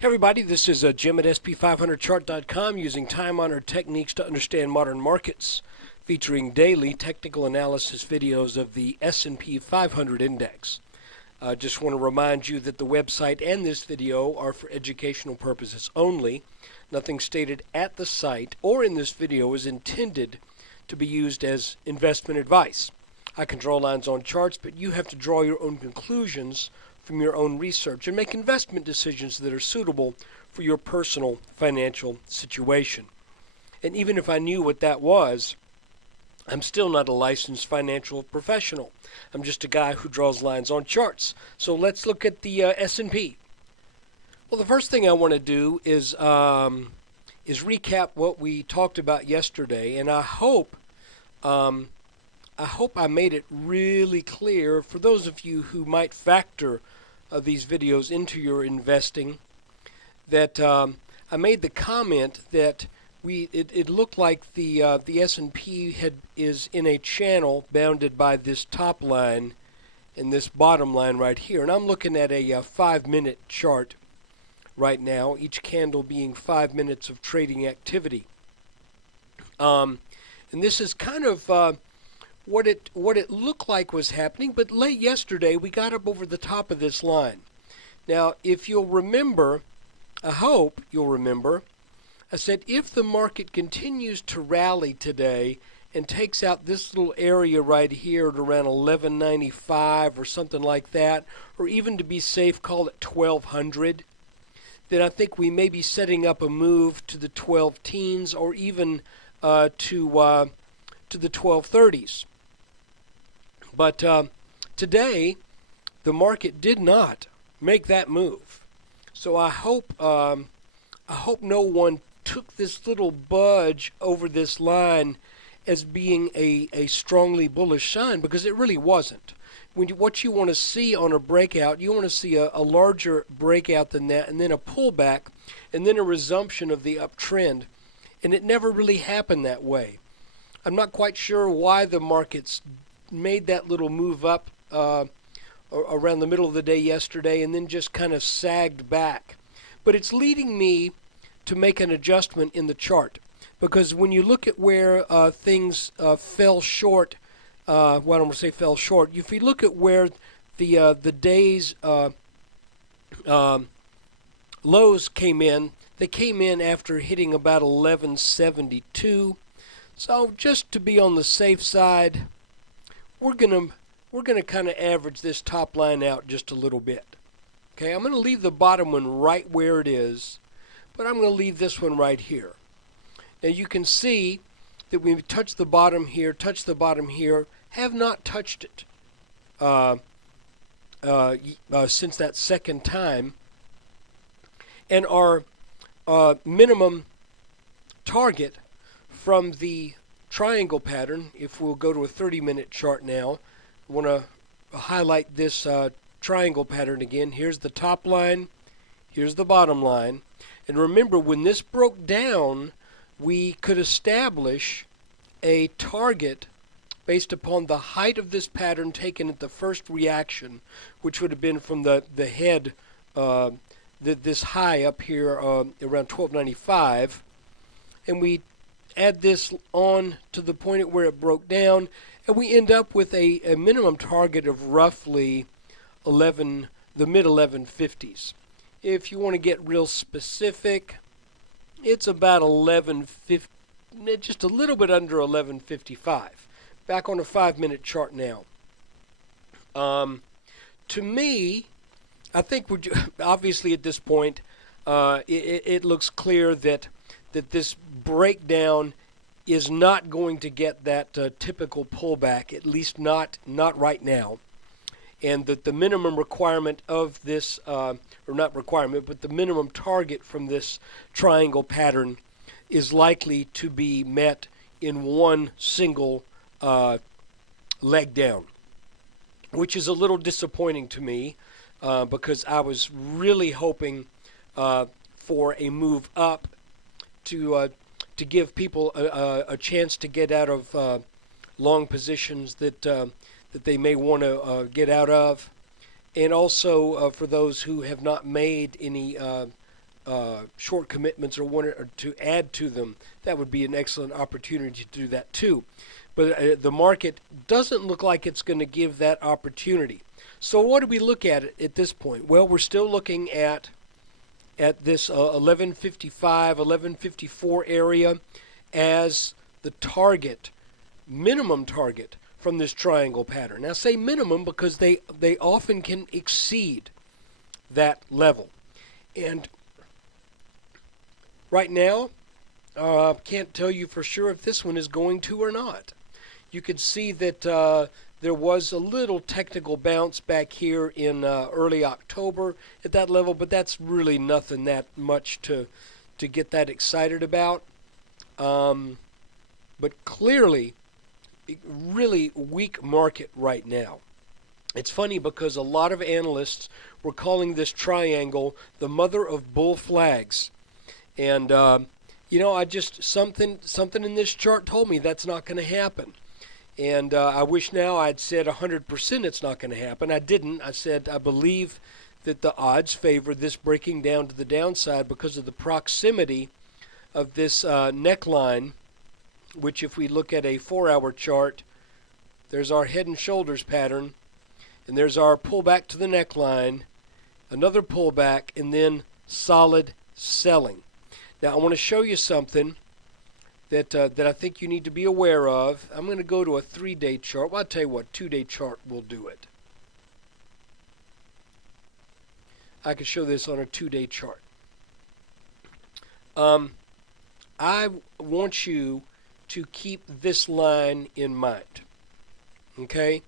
Hey everybody, this is Jim at SP500chart.com using time-honored techniques to understand modern markets, featuring daily technical analysis videos of the S&P 500 index. I just want to remind you that the website and this video are for educational purposes only. Nothing stated at the site or in this video is intended to be used as investment advice. I can draw lines on charts, but you have to draw your own conclusions from your own research and make investment decisions that are suitable for your personal financial situation. And even if I knew what that was, I'm still not a licensed financial professional. I'm just a guy who draws lines on charts. So let's look at the S&P. Well, the first thing I want to do is recap what we talked about yesterday, and I hope I made it really clear for those of you who might factor these videos into your investing, that I made the comment that it looked like the S&P is in a channel bounded by this top line and this bottom line right here. And I'm looking at a 5-minute chart right now, each candle being 5 minutes of trading activity. And this is kind of what it looked like was happening, but late yesterday we got up over the top of this line. Now, if you'll remember, I hope you'll remember, I said if the market continues to rally today and takes out this little area right here at around 1195 or something like that, or even to be safe, call it 1200, then I think we may be setting up a move to the 12 teens or even to the 1230s. But today, the market did not make that move. So I hope no one took this little budge over this line as being a strongly bullish sign, because it really wasn't. What you want to see on a breakout, you want to see a larger breakout than that, and then a pullback, and then a resumption of the uptrend. And it never really happened that way. I'm not quite sure why the markets made that little move up around the middle of the day yesterday and then just kind of sagged back. But it's leading me to make an adjustment in the chart, because when you look at where things fell short, well, I don't want to say fell short. If you look at where the day's lows came in, they came in after hitting about 1172. So just to be on the safe side, we're gonna kind of average this top line out just a little bit. Okay, I'm going to leave the bottom one right where it is, but I'm going to leave this one right here. Now you can see that we've touched the bottom here, have not touched it since that second time, and our minimum target from the triangle pattern, if we'll go to a 30-minute chart now, I want to highlight this triangle pattern again. Here's the top line, here's the bottom line, and remember, when this broke down, we could establish a target based upon the height of this pattern taken at the first reaction, which would have been from the head, this high up here around 1295, and we add this on to the point at where it broke down, and we end up with a minimum target of roughly the mid 1150s. If you want to get real specific, it's about 1150, just a little bit under 1155. Back on a 5-minute chart now. To me, I think we're obviously at this point, it looks clear that this breakdown is not going to get that typical pullback, at least not right now, and that the minimum requirement of this, or not requirement, but the minimum target from this triangle pattern is likely to be met in one single leg down, which is a little disappointing to me, because I was really hoping for a move up to give people a chance to get out of long positions that they may want to get out of, and also for those who have not made any short commitments or wanted to add to them, that would be an excellent opportunity to do that too. But the market doesn't look like it's going to give that opportunity. So what do we look at this point? Well, we're still looking at this 1155, 1154 area as the target, minimum target from this triangle pattern. Now, I say minimum because they often can exceed that level. And right now, can't tell you for sure if this one is going to or not. You can see that there was a little technical bounce back here in early October at that level, but that's really nothing that much to get that excited about. But clearly, really weak market right now. It's funny because a lot of analysts were calling this triangle the mother of bull flags. And, I just, something in this chart told me that's not going to happen. And I wish now I'd said 100% it's not going to happen. I didn't. I said I believe that the odds favor this breaking down to the downside because of the proximity of this neckline, which if we look at a 4-hour chart, there's our head and shoulders pattern, and there's our pullback to the neckline, another pullback, and then solid selling. Now I want to show you something that I think you need to be aware of. I'm going to go to a 3-day chart. Well, I'll tell you what, 2-day chart will do it. I can show this on a 2-day chart. I want you to keep this line in mind. Okay?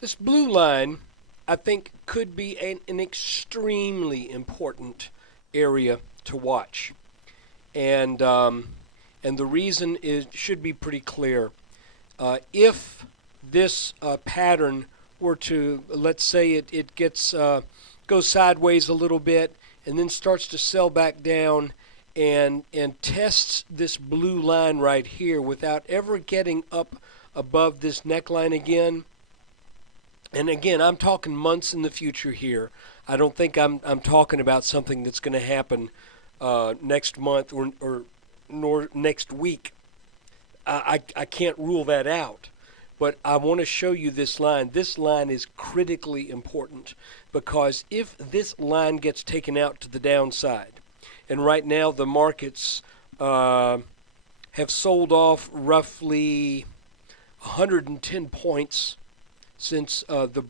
This blue line, I think, could be an extremely important area to watch, and the reason should be pretty clear. If this pattern were to, let's say, it gets goes sideways a little bit and then starts to sell back down and tests this blue line right here without ever getting up above this neckline again. And again, I'm talking months in the future here. I don't think I'm talking about something that's going to happen next month or nor next week. I can't rule that out. But I want to show you this line. This line is critically important because if this line gets taken out to the downside, and right now the markets have sold off roughly 110 points since the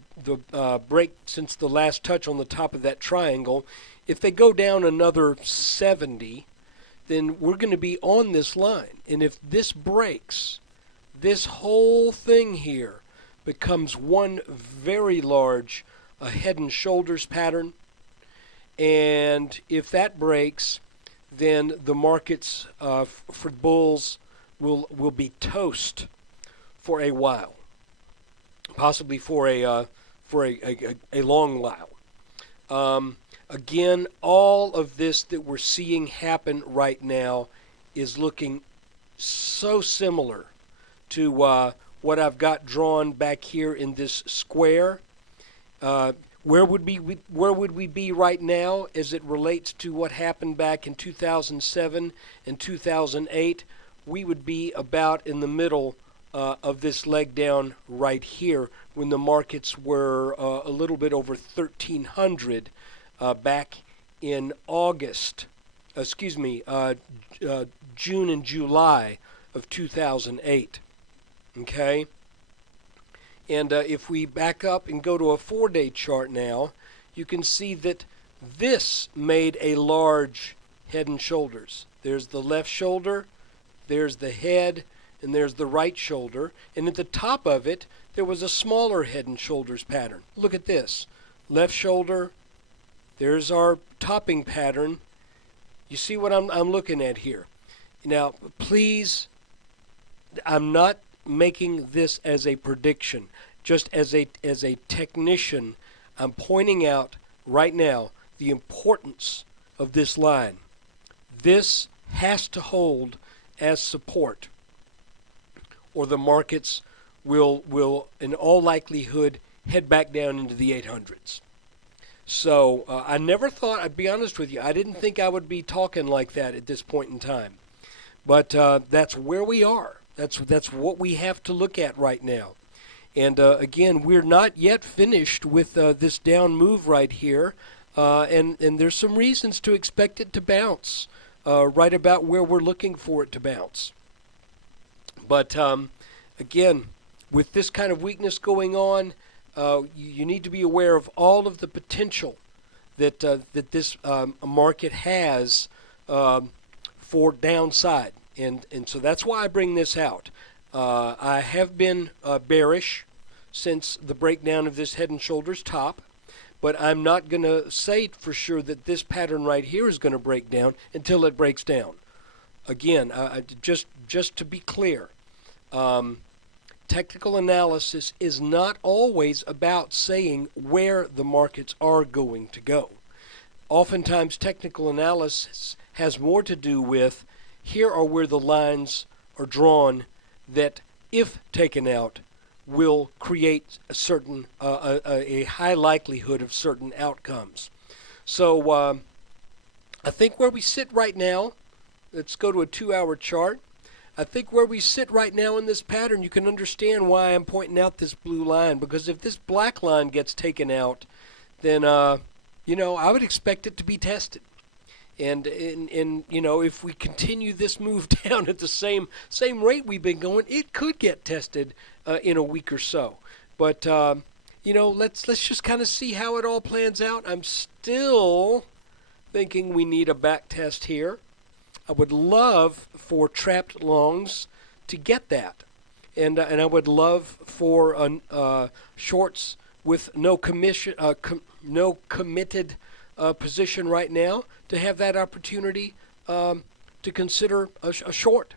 break, since the last touch on the top of that triangle. If they go down another 70, then we're going to be on this line. And if this breaks, this whole thing here becomes one very large head and shoulders pattern. And if that breaks, then the markets for bulls will be toast for a while, possibly for a long while. Again, all of this that we're seeing happen right now is looking so similar to what I've got drawn back here in this square. Where would we be right now as it relates to what happened back in 2007 and 2008? We would be about in the middle of this leg down right here when the markets were a little bit over 1,300 back in June and July of 2008. Okay? And if we back up and go to a 4-day chart now, you can see that this made a large head and shoulders. There's the left shoulder, there's the head, and there's the right shoulder. And at the top of it, there was a smaller head and shoulders pattern. Look at this. Left shoulder, there's our topping pattern. You see what I'm looking at here. Now, please, I'm not making this as a prediction. Just as a technician, I'm pointing out right now the importance of this line. This has to hold as support, or the markets will in all likelihood head back down into the 800s. So I never thought, I'd be honest with you, I didn't think I would be talking like that at this point in time. But that's where we are. That's what we have to look at right now. And again, we're not yet finished with this down move right here. And there's some reasons to expect it to bounce right about where we're looking for it to bounce. But again, with this kind of weakness going on, you need to be aware of all of the potential that this market has for downside. And so that's why I bring this out. I have been bearish since the breakdown of this head and shoulders top, but I'm not going to say for sure that this pattern right here is going to break down until it breaks down. Again, just to be clear, technical analysis is not always about saying where the markets are going to go. Oftentimes, technical analysis has more to do with here are where the lines are drawn that, if taken out, will create a certain a high likelihood of certain outcomes. So I think where we sit right now, let's go to a 2-hour chart. I think where we sit right now in this pattern, you can understand why I'm pointing out this blue line, because if this black line gets taken out, then you know, I would expect it to be tested. And you know, if we continue this move down at the same rate we've been going, it could get tested in a week or so. But you know, let's just kind of see how it all plans out. I'm still thinking we need a back test here. I would love for trapped longs to get that, and I would love for shorts with no committed position right now to have that opportunity to consider a short.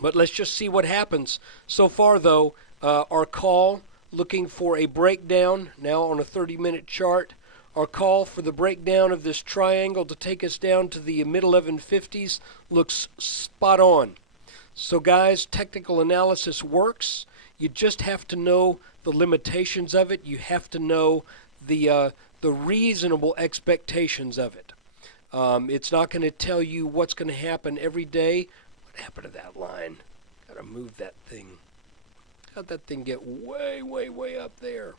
But let's just see what happens. So far, though, our call looking for a breakdown now on a 30-minute chart. Our call for the breakdown of this triangle to take us down to the mid-1150s looks spot on. So guys, technical analysis works. You just have to know the limitations of it. You have to know the reasonable expectations of it. It's not going to tell you what's going to happen every day. What happened to that line? Got to move that thing. How'd that thing get way, way, way up there?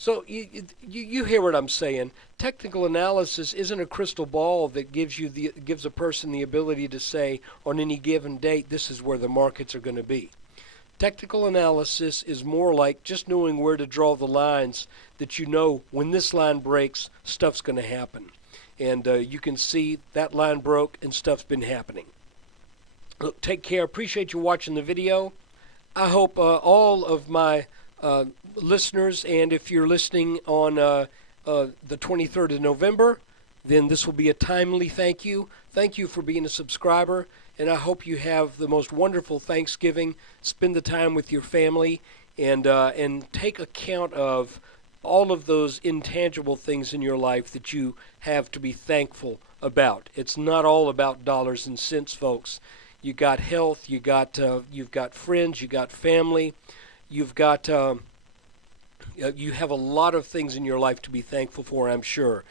So you hear what I'm saying. Technical analysis isn't a crystal ball that gives a person the ability to say on any given date this is where the markets are going to be. Technical analysis is more like just knowing where to draw the lines that you know when this line breaks, stuff's going to happen. And you can see that line broke and stuff's been happening. Look, take care. Appreciate you watching the video. I hope all of my listeners, and if you're listening on the 23rd of November, then this will be a timely thank you. Thank you for being a subscriber, and I hope you have the most wonderful Thanksgiving. Spend the time with your family, and take account of all of those intangible things in your life that you have to be thankful about. It's not all about dollars and cents, folks. You got health, you've got friends, you got family, you've got you have a lot of things in your life to be thankful for, I'm sure.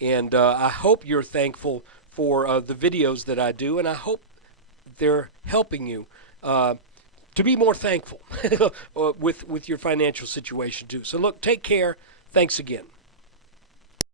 And I hope you're thankful for the videos that I do, and I hope they're helping you to be more thankful with your financial situation too. So look, take care. Thanks again.